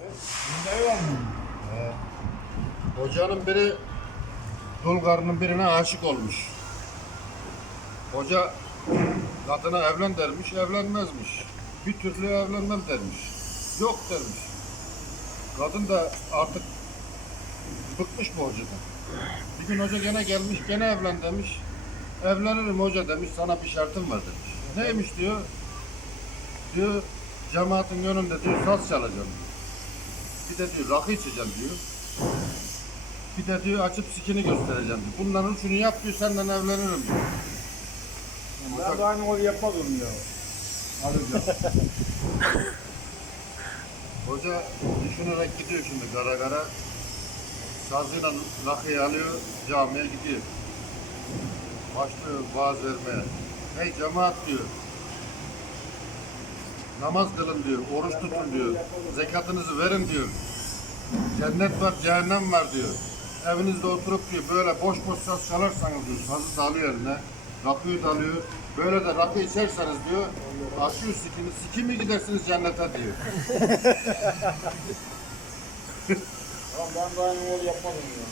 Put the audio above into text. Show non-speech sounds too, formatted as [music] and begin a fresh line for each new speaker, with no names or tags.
Ne var mı?
Hocanın biri dul birine aşık olmuş. Hoca kadına evlen dermiş, evlenmezmiş. Bir türlü evlenmem dermiş. Yok dermiş. Kadın da artık bıkmış bu hocadan. Bir gün hoca gene gelmiş, gene evlen demiş. Evlenirim hoca demiş, sana bir şartım var demiş. Neymiş diyor. Diyor, cemaatin önünde diyor, saz çalacağım. Bir de diyor, rakı içeceğim diyor. Bir de diyor açıp sikini göstereceğim diyor. Bunların şunu yap diyor senden evlenirim diyor.
Ben de aynı onu yapmadım ya. Alacağım. [laughs]
Hoca düşünerek gidiyor şimdi kara kara. Sazıyla rakıyı alıyor camiye gidiyor. Başlıyor vaaz vermeye. Hey cemaat diyor. Namaz kılın diyor, oruç tutun diyor. Zekatınızı verin diyor. Cennet var, cehennem var diyor. Evinizde oturup diyor böyle boş boş saz çalarsanız diyor, sazı da alıyor eline. Rakıyı da alıyor. Böyle de rakı içerseniz diyor, açıyor sikini, sikimi gidersiniz cennete diyor. [laughs]
ben aynı onu yapmadım ya.